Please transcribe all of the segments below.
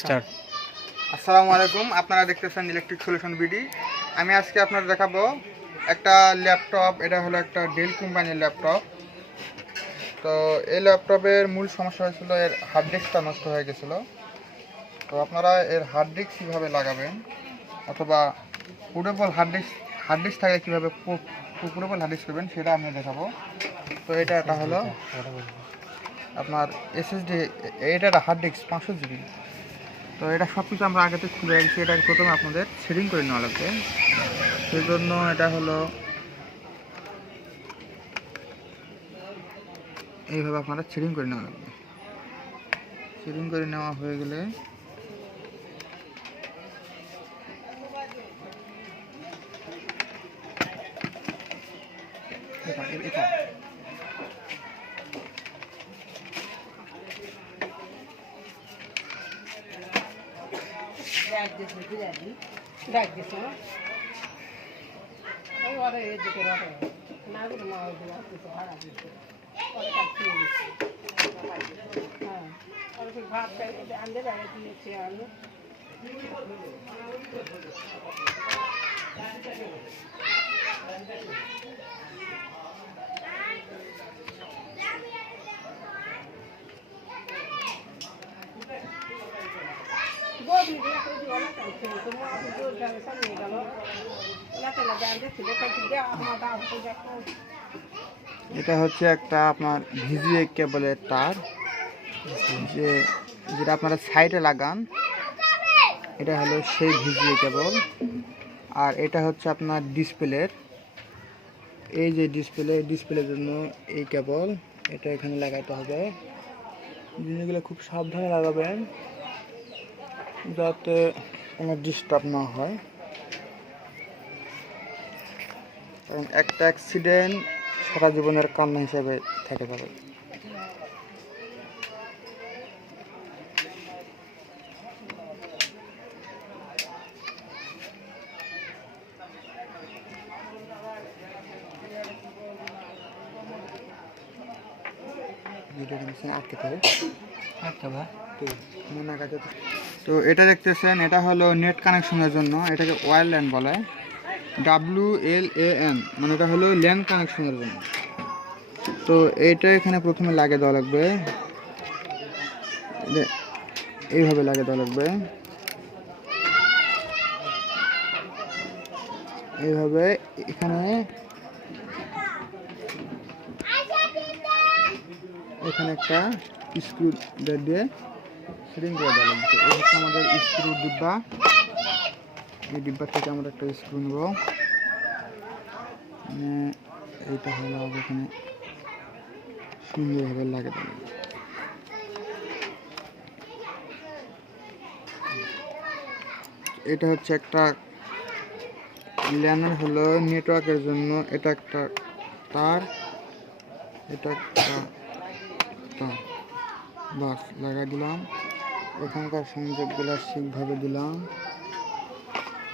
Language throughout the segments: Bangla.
স্টার্ট। আসসালামু আলাইকুম, আপনারা দেখতেছেন ইলেকট্রিক সলিউশন বিডি। আমি আজকে আপনাদের দেখাবো একটা ল্যাপটপ। এটা হলো একটা ডেল কোম্পানির ল্যাপটপ। তো এই ল্যাপটপের মূল সমস্যা হয়েছিল এর হার্ড ডিস্কটা নষ্ট হয়ে গেছিলো। তো আপনারা এর হার্ড ডিস্ক কীভাবে লাগাবেন অথবা পোর্টেবল হার্ড ডিস্ক থাকলে কীভাবে পোর্টেবল হার্ড ডিস্ক করবেন সেটা আমি দেখাবো। তো এটা হলো আপনার এসএসডি, এটা একটা হার্ড ডিস্ক 500 জিবি। তো এটা সব কিছু আমরা আগে থেকে খুলে রাখছি। এটা প্রথমে আপনাদের সেটিং করে নেওয়া লাগবে। সেই জন্য এটা হলো এইভাবে আপনারা সেটিং করে নেওয়া লাগবে। সেটিং করে নেওয়া হয়ে গেলে এটা হচ্ছে একটা আপনার ভিজিএ কেবলের তার, যেটা আপনারা সাইডে লাগান। এটা হলো সেই ভিজিএ কেবল। আর এটা হচ্ছে আপনার ডিসপ্লের, এই যে ডিসপ্লের জন্য এই কেবল, এটা এখানে লাগাতে হবে। জিনিসগুলো খুব সাবধানে লাগাবেন যাতে কোনো ডিস্টার্ব না হয়, কারণ একটা অ্যাক্সিডেন্ট সারা জীবনের কান্না হিসেবে থেকে যাবে। তো এটা দেখতেছেন, এটা হলো নেট কানেকশনের জন্য। এটাকে ওয়্যার ল্যান বলে, WLAN, মানে এটা হলো ল্যান কানেকশনের জন্য। তো এইটা এখানে প্রথমে লাগিয়ে দেওয়া লাগবে, এইভাবে লাগিয়ে দেওয়া লাগবে। এইভাবে এখানে একটা স্ক্রু দিয়ে ফিটিং করে দেওয়া লাগবে। এই হচ্ছে আমাদের স্ক্রু ডিব্বা। এই ডিব্বা থেকে আমরা একটা স্ক্রু নেব, এইটা হলো এখানে সুন্দরভাবে লাগিয়ে দেওয়া লাগবে। এটা হচ্ছে একটা ল্যানের হলো নেটওয়ার্কের জন্য। এটা একটা তার, এটা একটা তার, বাস লাগাই দিলাম। এখানকার সংযোগগুলো ঠিকভাবে দিলাম।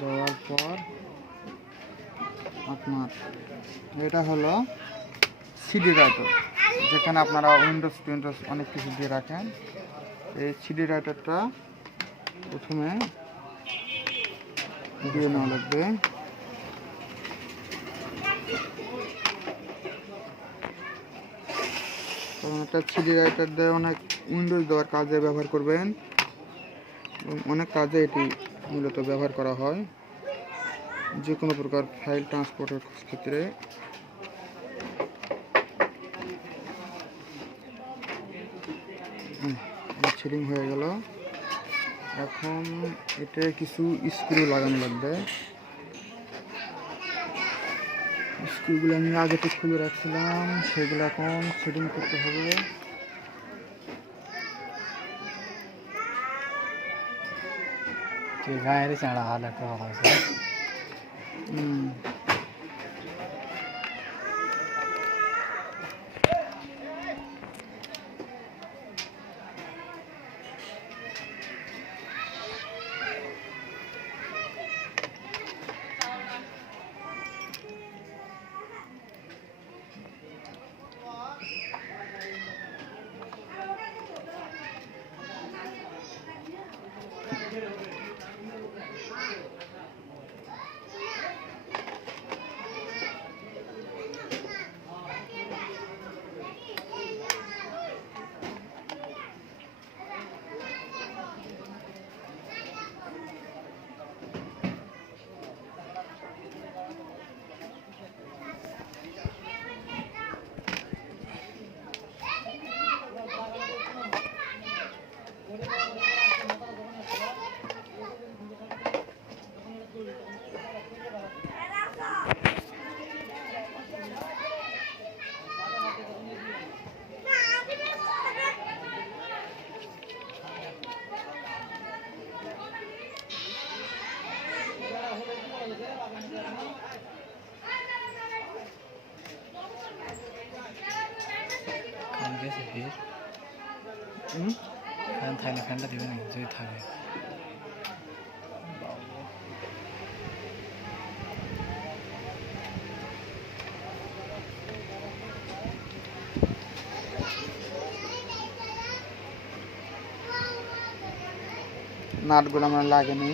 দেওয়ার পর আপনার এটা হলো সিডি রাইটার, যেখানে আপনারা উইন্ডোজ অনেক কিছু দিয়ে রাখেন। এই সিডি রাইটারটা প্রথমে দিয়ে নেওয়া লাগবে। কারণ একটা সিডি রাইটার দিয়ে অনেক উইন্ডোজ দেওয়ার কাজে ব্যবহার করবেন, অনেক কাজে এটি মূলত ব্যবহার করা হয়, যে কোনো প্রকার ফাইল ট্রান্সপোর্টের ক্ষেত্রে। সেটিং হয়ে গেল। এখন এটা কিছু স্ক্রু লাগানো লাগবে। স্ক্রুগুলো আমি আগে থেকে খুলে রাখছিলাম, সেগুলো এখন সেটিং করতে হবে। গায়ের চাঁড়া হাল একটা হয়েছে। কান গেছে ফির ফ্যান থাকলে ফ্যানটা দিবে নাকি যদি থাকে নাটগুলো আমার লাগেনি।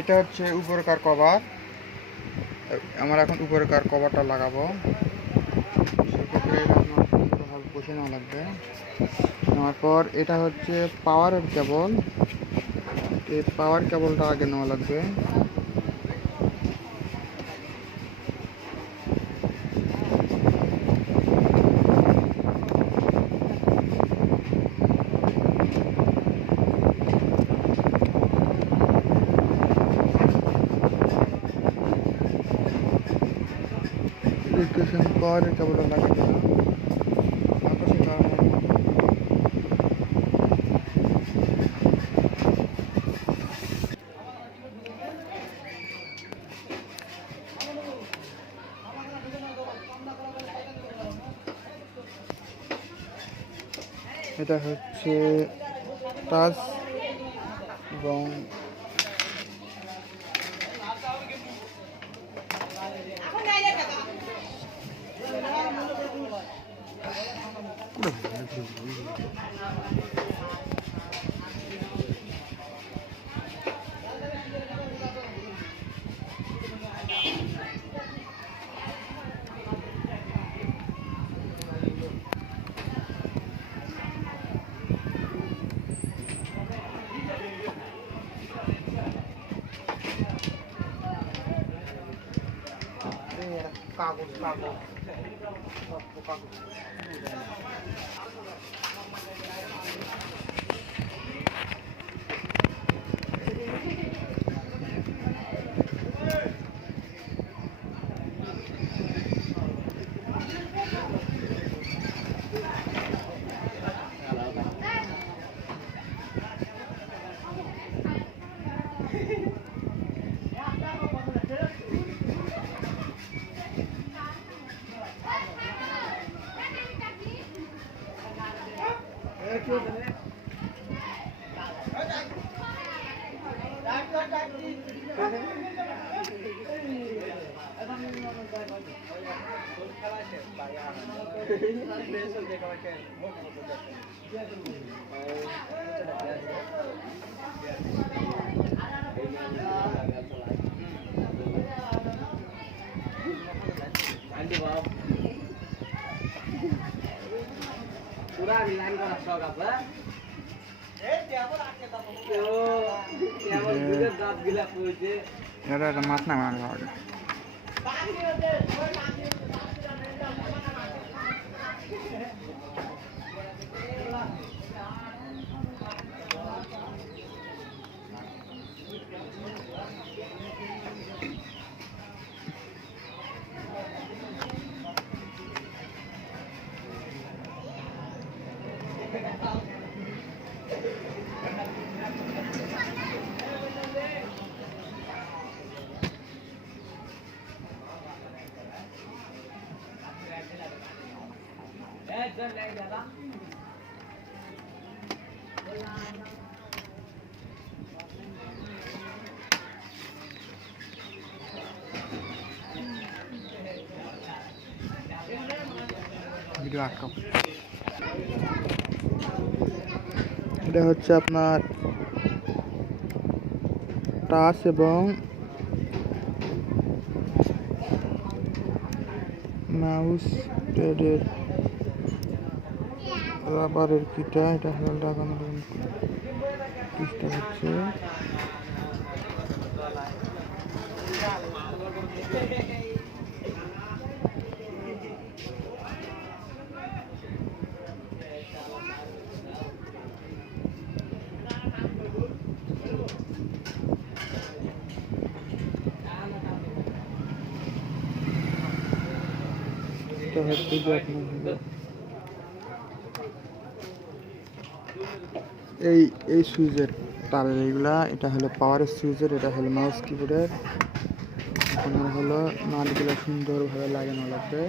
এটা হচ্ছে উপরকার কভার। আমার এখন উপরকার কভারটা লাগাবো, সেক্ষেত্রে এটা আমার সুন্দরভাবে বসে নেওয়া লাগবে। নেওয়ার পর এটা হচ্ছে পাওয়ারের কেবল, এই পাওয়ার কেবলটা আগে নেওয়া লাগবে। পাওয়ারের কেবলটা লাগিয়ে দিলাম। এটা হচ্ছে টাচ এবং কাগজ কাগজ কাগজ মাছ না মারা ভিডিও আটকাও। এটা হচ্ছে আপনার টাচ এবং মাউস প্যাডের রাবারের কিটা, এটা হলো লাগানোর চেষ্টা হচ্ছে। এটা হচ্ছে যে আপনার এই সুইচের তারের এইগুলা, এটা হলো পাওয়ারের সুইচের, এটা হলো মাউস কিবোর্ডের। এখন হলো নাটগুলো সুন্দরভাবে লাগানো লাগবে।